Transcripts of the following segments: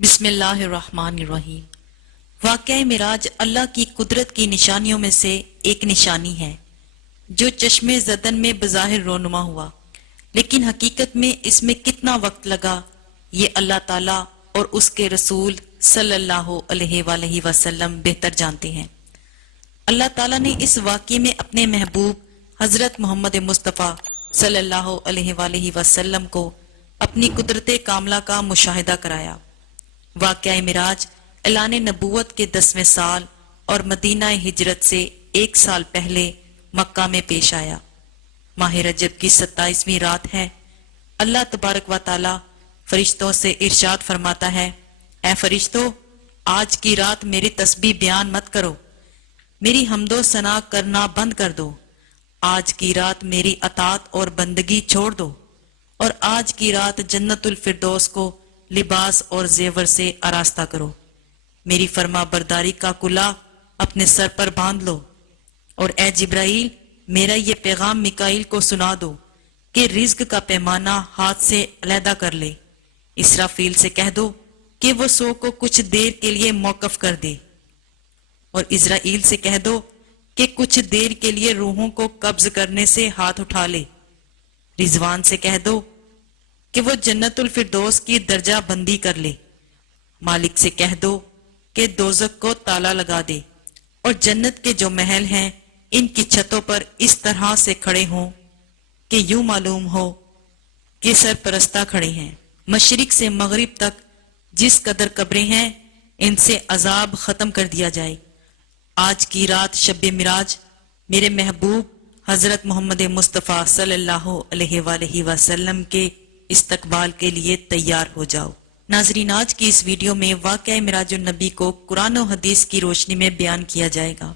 بسم اللہ الرحمن الرحیم۔ واقعہ معراج اللہ کی قدرت کی نشانیوں میں سے ایک نشانی ہے جو چشم زدن میں بظاہر رونما ہوا، لیکن حقیقت میں اس میں کتنا وقت لگا یہ اللہ تعالیٰ اور اس کے رسول صلی اللہ علیہ وآلہ وسلم بہتر جانتے ہیں۔ اللہ تعالیٰ نے اس واقعے میں اپنے محبوب حضرت محمد مصطفیٰ صلی اللہ علیہ وآلہ وسلم کو اپنی قدرت کاملہ کا مشاہدہ کرایا۔ واقعہ معراج اعلان نبوت کے 10ویں سال اور مدینہ ہجرت سے 1 سال پہلے مکہ میں پیش آیا۔ ماہ رجب کی 27ویں رات ہے۔ اللہ تبارک و تعالی فرشتوں سے ارشاد فرماتا ہے، اے فرشتوں، آج کی رات میری تسبیح بیان مت کرو، میری حمد و ثنا کرنا بند کر دو، آج کی رات میری اطاعت اور بندگی چھوڑ دو، اور آج کی رات جنت الفردوس کو لباس اور زیور سے آراستہ کرو، میری فرما برداری کا کلا اپنے سر پر باندھ لو، اور اے جبرائیل، میرا یہ پیغام میکائیل کو سنا دو کہ رزق کا پیمانہ ہاتھ سے علیحدہ کر لے، اسرافیل سے کہہ دو کہ وہ سو کو کچھ دیر کے لیے موقف کر دے، اور اسرائیل سے کہہ دو کہ کچھ دیر کے لیے روحوں کو قبض کرنے سے ہاتھ اٹھا لے، رضوان سے کہہ دو کہ وہ جنت الفردوس کی درجہ بندی کر لے، مالک سے کہہ دو کہ دوزخ کو تالا لگا دے، اور جنت کے جو محل ہیں ان کی چھتوں پر اس طرح سے کھڑے ہوں کہ یوں معلوم ہو کہ سرپرستہ کھڑے ہیں، مشرق سے مغرب تک جس قدر قبریں ہیں ان سے عذاب ختم کر دیا جائے۔ آج کی رات شب معراج میرے محبوب حضرت محمد مصطفیٰ صلی اللہ علیہ وآلہ وسلم کے استقبال کے لیے تیار ہو جاؤ۔ ناظرین، آج کی اس ویڈیو میں واقعہ معراج النبی کو قرآن و حدیث کی روشنی میں بیان کیا جائے گا۔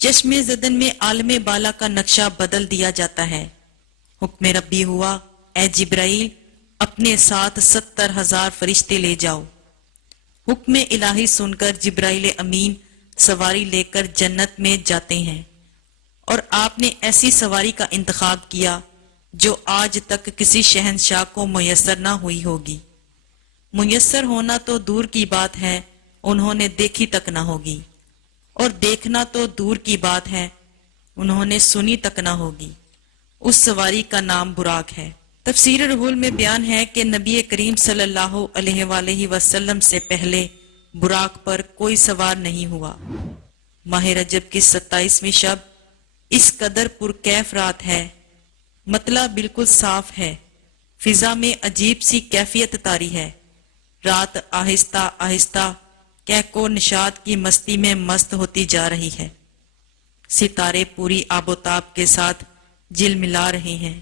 چشم زدن میں عالم بالا کا نقشہ بدل دیا جاتا ہے۔ حکم ربی ہوا، اے جبرائیل، اپنے ساتھ 70,000 فرشتے لے جاؤ۔ حکم الہی سن کر جبرائیل امین سواری لے کر جنت میں جاتے ہیں، اور آپ نے ایسی سواری کا انتخاب کیا جو آج تک کسی شہنشاہ کو میسر نہ ہوئی ہوگی۔ میسر ہونا تو دور کی بات ہے، انہوں نے دیکھی تک نہ ہوگی، اور دیکھنا تو دور کی بات ہے، انہوں نے سنی تک نہ ہوگی۔ اس سواری کا نام براق ہے۔ تفسیر رحول میں بیان ہے کہ نبی کریم صلی اللہ علیہ وآلہ وسلم سے پہلے براق پر کوئی سوار نہیں ہوا۔ ماہ رجب کی 27ویں شب اس قدر پرکیف رات ہے، مطلع بالکل صاف ہے، فضا میں عجیب سی کیفیت طاری ہے، رات آہستہ آہستہ کہک و نشاط کی مستی میں مست ہوتی جا رہی ہے، ستارے پوری آب و تاب کے ساتھ جل ملا رہے ہیں،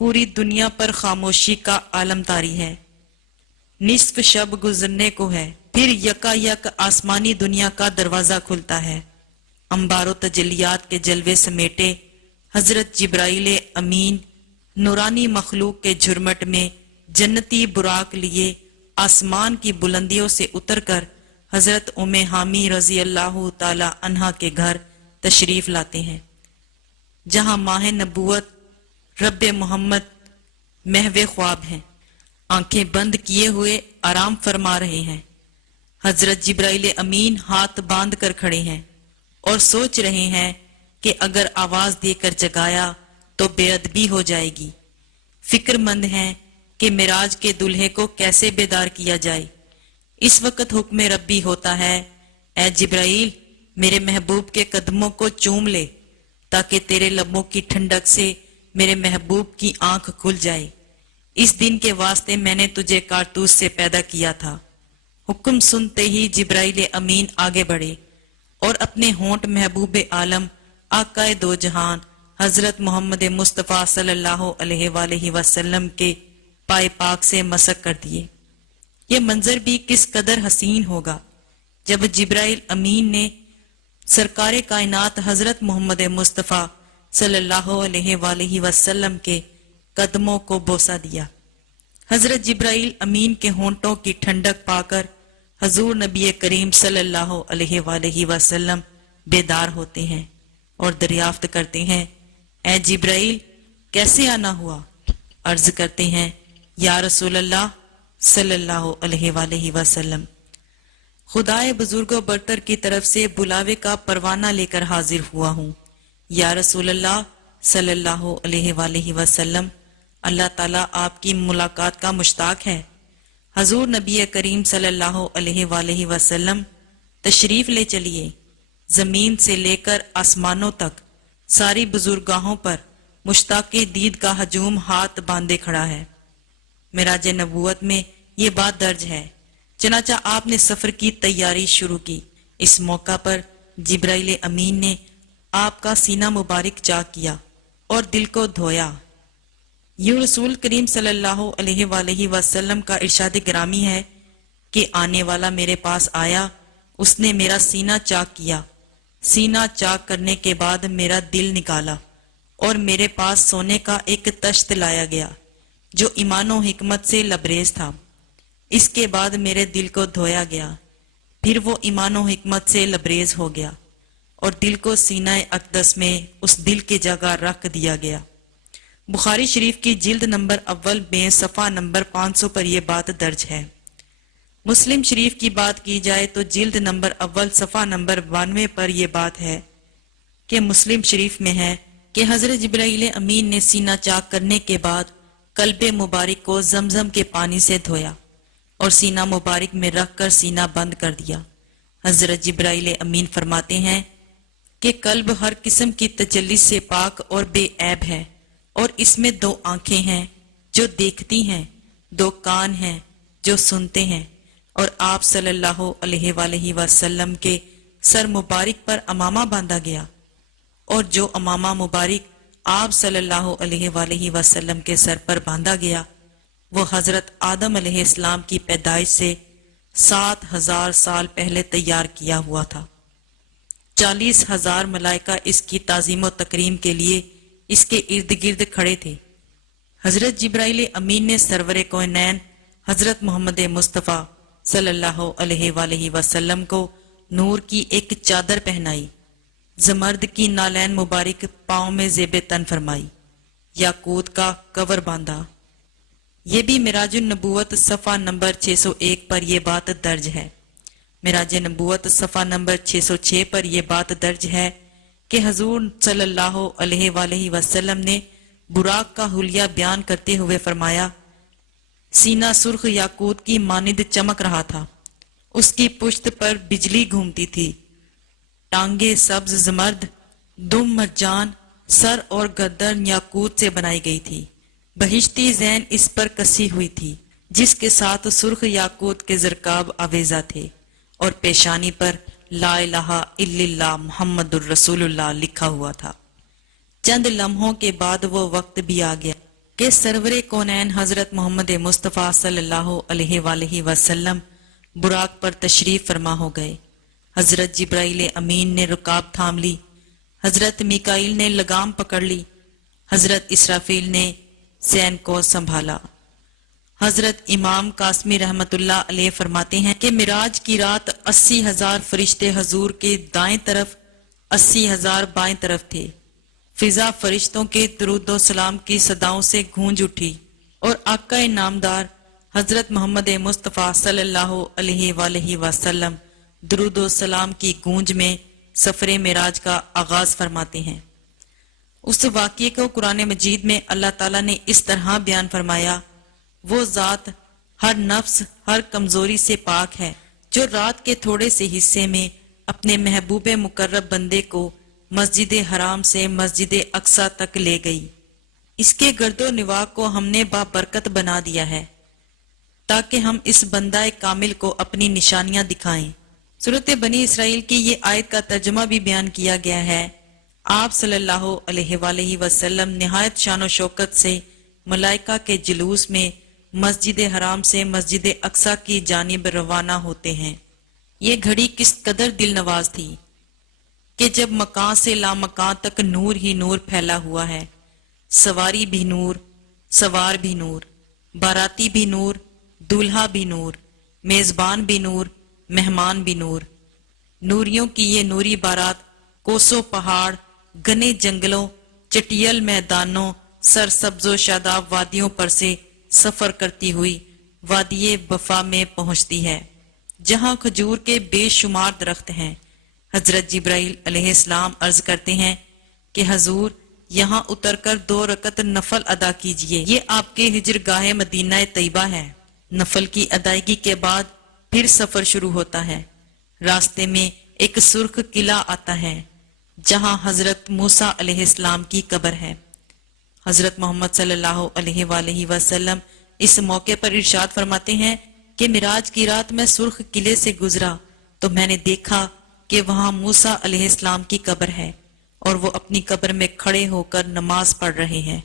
پوری دنیا پر خاموشی کا عالم طاری ہے، نصف شب گزرنے کو ہے، پھر یکا یک آسمانی دنیا کا دروازہ کھلتا ہے، انبار و تجلیات کے جلوے سمیٹے حضرت جبرائیل امین نورانی مخلوق کے جھرمٹ میں جنتی براق لیے آسمان کی بلندیوں سے اتر کر حضرت ام حامی رضی اللہ تعالی عنہا کے گھر تشریف لاتے ہیں، جہاں ماہ نبوت رب محمد محو خواب ہیں، آنکھیں بند کیے ہوئے آرام فرما رہے ہیں۔ حضرت جبرائیل امین ہاتھ باندھ کر کھڑے ہیں اور سوچ رہے ہیں کہ اگر آواز دے کر جگایا تو بے ادبی ہو جائے گی، فکر مند ہیں کہ معراج کے دلہے کو کیسے بیدار کیا جائے۔ اس وقت حکم ربی ہوتا ہے، اے جبرائیل، میرے محبوب کے قدموں کو چوم لے تاکہ تیرے لبوں کی ٹھنڈک سے میرے محبوب کی آنکھ کھل جائے، اس دن کے واسطے میں نے تجھے کارتوس سے پیدا کیا تھا۔ حکم سنتے ہی جبرائیل امین آگے بڑھے اور اپنے ہونٹ محبوب عالم آقا دو جہان حضرت محمد مصطفیٰ صلی اللہ علیہ وآلہ وسلم کے پائے پاک سے مسک کر دیے۔ یہ منظر بھی کس قدر حسین ہوگا جب جبرائیل امین نے سرکار کائنات حضرت محمد مصطفیٰ صلی اللہ علیہ وآلہ وسلم کے قدموں کو بوسہ دیا۔ حضرت جبرائیل امین کے ہونٹوں کی ٹھنڈک پا کر حضور نبی کریم صلی اللہ علیہ وآلہ وسلم بیدار ہوتے ہیں اور دریافت کرتے ہیں، اے جبرائیل، کیسے آنا ہوا؟ عرض کرتے ہیں، یا رسول اللہ، صلی اللہ علیہ وآلہ وسلم۔ خدائے بزرگ و برتر کی طرف سے بلاوے کا پروانہ لے کر حاضر ہوا ہوں۔ یا رسول اللہ صلی اللہ علیہ وآلہ وسلم، اللہ تعالیٰ آپ کی ملاقات کا مشتاق ہے۔ حضور نبی کریم صلی اللہ علیہ وآلہ وسلم تشریف لے چلیے۔ زمین سے لے کر آسمانوں تک ساری بزرگاہوں پر مشتاق دید کا ہجوم ہاتھ باندھے کھڑا ہے۔ معراج نبوت میں یہ بات درج ہے۔ چنانچہ آپ نے سفر کی تیاری شروع کی۔ اس موقع پر جبرائیل امین نے آپ کا سینہ مبارک چاک کیا اور دل کو دھویا۔ یوں رسول کریم صلی اللہ علیہ وآلہ وسلم کا ارشاد گرامی ہے کہ آنے والا میرے پاس آیا، اس نے میرا سینہ چاک کیا، سینہ چاک کرنے کے بعد میرا دل نکالا اور میرے پاس سونے کا ایک تشت لایا گیا جو ایمان و حکمت سے لبریز تھا۔ اس کے بعد میرے دل کو دھویا گیا، پھر وہ ایمان و حکمت سے لبریز ہو گیا اور دل کو سینہ اقدس میں اس دل کی جگہ رکھ دیا گیا۔ بخاری شریف کی جلد نمبر اول میں صفحہ نمبر 500 پر یہ بات درج ہے۔ مسلم شریف کی بات کی جائے تو جلد نمبر اول صفحہ نمبر 92 پر یہ بات ہے کہ مسلم شریف میں ہے کہ حضرت جبرائیل امین نے سینہ چاک کرنے کے بعد قلب مبارک کو زمزم کے پانی سے دھویا اور سینہ مبارک میں رکھ کر سینہ بند کر دیا۔ حضرت جبرائیل امین فرماتے ہیں کہ قلب ہر قسم کی تجلی سے پاک اور بے عیب ہے، اور اس میں 2 آنکھیں ہیں جو دیکھتی ہیں، 2 کان ہیں جو سنتے ہیں، اور آپ صلی اللہ علیہ وآلہ وسلم کے سر مبارک پر امامہ باندھا گیا، اور جو امامہ مبارک آپ صلی اللہ علیہ وآلہ وسلم کے سر پر باندھا گیا وہ حضرت آدم علیہ السلام کی پیدائش سے 7000 سال پہلے تیار کیا ہوا تھا۔ 40,000 ملائکہ اس کی تعظیم و تکریم کے لیے اس کے ارد گرد کھڑے تھے۔ حضرت جبرائیل امین نے سرور کونین حضرت محمد مصطفیٰ صلی اللہ علیہ وآلہ وسلم کو نور کی ایک چادر پہنائی، زمرد کی نالین مبارک پاؤں میں زیب تن فرمائی، یاقوت کا کور باندھا۔ یہ بھی معراج النبوت صفحہ نمبر 601 پر یہ بات درج ہے۔ معراج نبوت صفحہ نمبر 606 پر یہ بات درج ہے کہ حضور صلی اللہ علیہ وآلہ وسلم نے براق کا حلیہ بیان کرتے ہوئے فرمایا، سینہ سرخ یاقوت کی مانند چمک رہا تھا، اس کی پشت پر بجلی گھومتی تھی، ٹانگیں سبز زمرد، دم مرجان، سر اور گردن یاقوت سے بنائی گئی تھی، بہشتی زین اس پر کسی ہوئی تھی جس کے ساتھ سرخ یاقوت کے زرکاب آویزہ تھے، اور پیشانی پر لا الہ الا اللہ محمد الرسول اللہ لکھا ہوا تھا۔ چند لمحوں کے بعد وہ وقت بھی آ گیا کہ سرور کونین حضرت محمد مصطفیٰ صلی اللہ علیہ وآلہ وسلم براق پر تشریف فرما ہو گئے۔ حضرت جبرائیل امین نے رکاب تھام لی، حضرت میکائیل نے لگام پکڑ لی، حضرت اسرافیل نے زین کو سنبھالا۔ حضرت امام قاسمی رحمت اللہ علیہ فرماتے ہیں کہ معراج کی رات 80,000 فرشتے حضور کے دائیں طرف، 80,000 بائیں طرف تھے۔ فضا فرشتوں کے درود و سلام کی صداؤں سے گونج اٹھی، اور آقا نامدار حضرت محمد مصطفیٰ صلی اللہ علیہ وآلہ وسلم درود و سلام کی گونج میں سفر معراج کا آغاز فرماتے ہیں۔ اس واقعے کو قرآن مجید میں اللہ تعالیٰ نے اس طرح بیان فرمایا، وہ ذات ہر نفس ہر کمزوری سے پاک ہے جو رات کے تھوڑے سے حصے میں اپنے محبوب مقرب بندے کو مسجد حرام سے مسجد اقصی تک لے گئی۔ اس کے گرد و نواح کو ہم نے بابرکت بنا دیا ہے تاکہ ہم اس بندہ کامل کو اپنی نشانیاں دکھائیں۔ سورۃ بنی اسرائیل کی یہ آیت کا ترجمہ بھی بیان کیا گیا ہے۔ آپ صلی اللہ علیہ وآلہ وسلم نہایت شان و شوکت سے ملائکہ کے جلوس میں مسجد حرام سے مسجد اقصی کی جانب روانہ ہوتے ہیں۔ یہ گھڑی کس قدر دل نواز تھی کہ جب مکان سے لامکان تک نور ہی نور پھیلا ہوا ہے، سواری بھی نور، سوار بھی نور، باراتی بھی نور، دولہا بھی نور، میزبان بھی نور، مہمان بھی نور۔ نوریوں کی یہ نوری بارات کوسوں پہاڑ، گھنے جنگلوں، چٹیل میدانوں، سرسبز و شاداب وادیوں پر سے سفر کرتی ہوئی وادی بفا میں پہنچتی ہے جہاں کھجور کے بے شمار درخت ہیں۔ حضرت جبرائیل علیہ السلام عرض کرتے ہیں کہ حضور یہاں اتر کر 2 رکعت نفل ادا کیجئے، یہ آپ کے ہجر گاہ مدینہ طیبہ ہے۔ نفل کی ادائیگی کے بعد پھر سفر شروع ہوتا ہے۔ راستے میں ایک سرخ قلعہ آتا ہے جہاں حضرت موسیٰ علیہ السلام کی قبر ہے۔ حضرت محمد صلی اللہ علیہ وآلہ وسلم اس موقع پر ارشاد فرماتے ہیں کہ معراج کی رات میں سرخ قلعے سے گزرا تو میں نے دیکھا کہ وہاں موسیٰ علیہ السلام کی قبر ہے اور وہ اپنی قبر میں کھڑے ہو کر نماز پڑھ رہے ہیں۔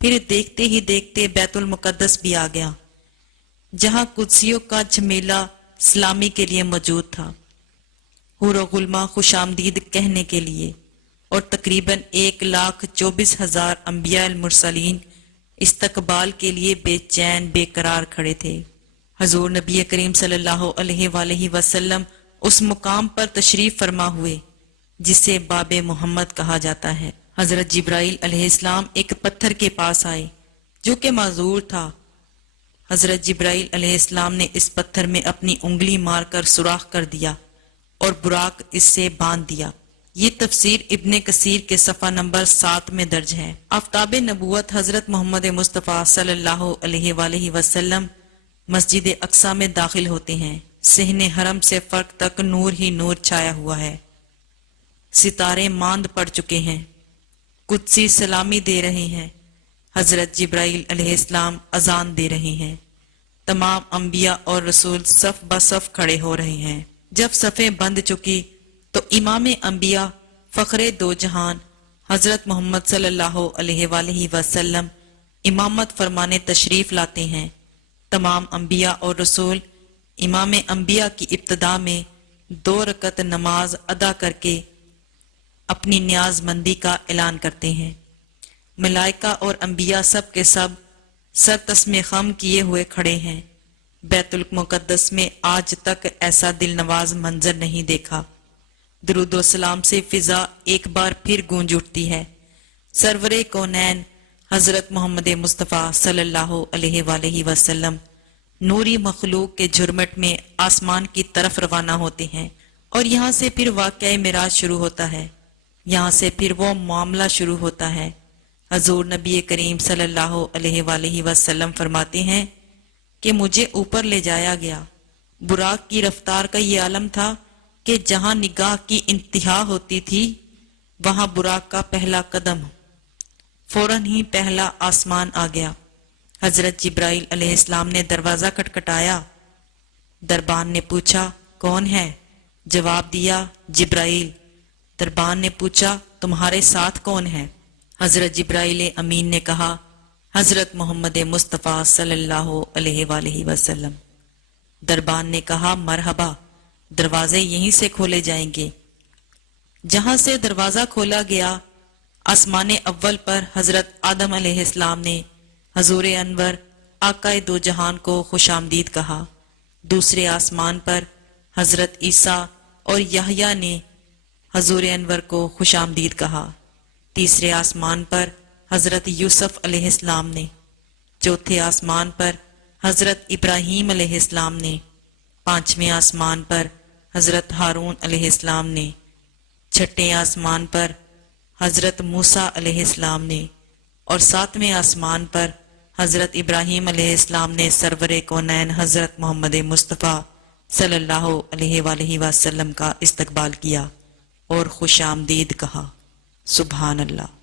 پھر دیکھتے ہی دیکھتے بیت المقدس بھی آ گیا جہاں قدسیوں کا جھمیلا سلامی کے لیے موجود تھا، حور و غلماں خوش آمدید کہنے کے لیے، اور تقریباً 1,24,000 انبیاء المرسلین استقبال کے لیے بے چین بے قرار کھڑے تھے۔ حضور نبی کریم صلی اللہ علیہ وآلہ وسلم اس مقام پر تشریف فرما ہوئے جسے باب محمد کہا جاتا ہے۔ حضرت جبرائیل علیہ السلام ایک پتھر کے پاس آئے جو کہ معذور تھا۔ حضرت جبرائیل علیہ السلام نے اس پتھر میں اپنی انگلی مار کر سوراخ کر دیا اور براق اس سے باندھ دیا۔ یہ تفسیر ابن کثیر کے صفحہ نمبر 7 میں درج ہے۔ آفتاب نبوت حضرت محمد مصطفیٰ صلی اللہ علیہ وآلہ وسلم مسجد اقصی میں داخل ہوتے ہیں۔ صحن حرم سے فرق تک نور ہی نور چھایا ہوا ہے، ستارے ماند پڑ چکے ہیں، قدسی سلامی دے رہے ہیں، حضرت جبرائیل علیہ السلام اذان دے رہے ہیں، تمام انبیاء اور رسول صف بصف کھڑے ہو رہے ہیں۔ جب صفیں بند چکی تو امام انبیاء فخر دو جہان حضرت محمد صلی اللہ علیہ وآلہ وسلم امامت فرمانے تشریف لاتے ہیں۔ تمام انبیاء اور رسول امام انبیاء کی ابتدا میں 2 رکعت نماز ادا کر کے اپنی نیاز مندی کا اعلان کرتے ہیں۔ ملائکہ اور انبیاء سب کے سب سر تسم خم کیے ہوئے کھڑے ہیں۔ بیت المقدس میں آج تک ایسا دل نواز منظر نہیں دیکھا۔ درود و سلام سے فضا ایک بار پھر گونج اٹھتی ہے۔ سرور کونین حضرت محمد مصطفیٰ صلی اللہ علیہ وآلہ وسلم نوری مخلوق کے جھرمٹ میں آسمان کی طرف روانہ ہوتے ہیں، اور یہاں سے پھر واقعہ معراج شروع ہوتا ہے۔ یہاں سے پھر وہ معاملہ شروع ہوتا ہے۔ حضور نبی کریم صلی اللہ علیہ وآلہ وسلم فرماتے ہیں کہ مجھے اوپر لے جایا گیا۔ براق کی رفتار کا یہ عالم تھا کہ جہاں نگاہ کی انتہا ہوتی تھی وہاں براق کا پہلا قدم، فوراً ہی پہلا آسمان آ گیا۔ حضرت جبرائیل علیہ السلام نے دروازہ کھٹکھٹایا۔ دربان نے پوچھا کون ہے؟ جواب دیا جبرائیل۔ دربان نے پوچھا تمہارے ساتھ کون ہے؟ حضرت جبرائیل امین نے کہا حضرت محمد مصطفیٰ صلی اللہ علیہ وآلہ وسلم۔ دربان نے کہا مرحبا، دروازے یہیں سے کھولے جائیں گے۔ جہاں سے دروازہ کھولا گیا، آسمان اول پر حضرت آدم علیہ السلام نے حضور انور آقا دو جہان کو خوش آمدید کہا۔ دوسرے آسمان پر حضرت عیسیٰ اور یحییٰ نے حضور انور کو خوش آمدید کہا۔ تیسرے آسمان پر حضرت یوسف علیہ السلام نے، چوتھے آسمان پر حضرت ابراہیم علیہ السلام نے، پانچویں آسمان پر حضرت ہارون علیہ السلام نے، چھٹے آسمان پر حضرت موسیٰ علیہ السلام نے، اور ساتویں آسمان پر حضرت ابراہیم علیہ السلام نے سرور کونین حضرت محمد مصطفیٰ صلی اللہ علیہ وآلہ وسلم کا استقبال کیا اور خوش آمدید کہا۔ سبحان اللہ۔